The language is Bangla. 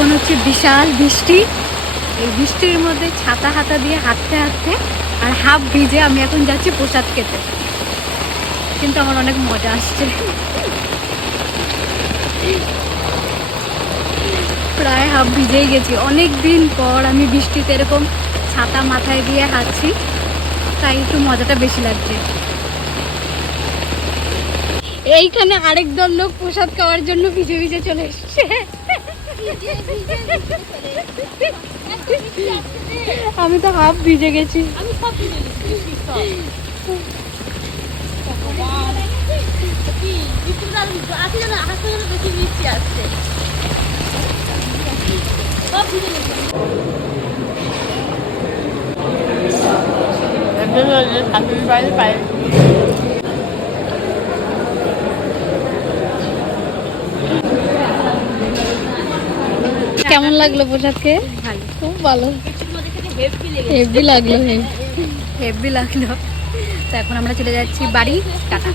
এখন হচ্ছে বিশাল বৃষ্টি। এই বৃষ্টির মধ্যে ছাতা হাতা দিয়ে হাঁটতে হাঁটতে আর হাফ ভিজে আমি এখন যাচ্ছি প্রসাদ খেতে, কিন্তু আমার অনেক মজা আসছে। প্রায় হাফ ভিজেই গেছি, অনেক দিন পর আমি বৃষ্টিতে এরকম ছাতা মাথায় দিয়ে হাঁটছি, তাই একটু মজাটা বেশি লাগছে। এইখানে আরেক দল লোক প্রসাদ খাওয়ার জন্য ভিজে ভিজে চলে এসছে। আমি তো হাফ ভিজে গেছি। কেমন লাগলো প্রসাদ খেয়ে? ভালো, খুব ভালো, হেভি লাগলো, হেভি লাগলো। তো এখন আমরা চলে যাচ্ছি বাড়ি। টাটা।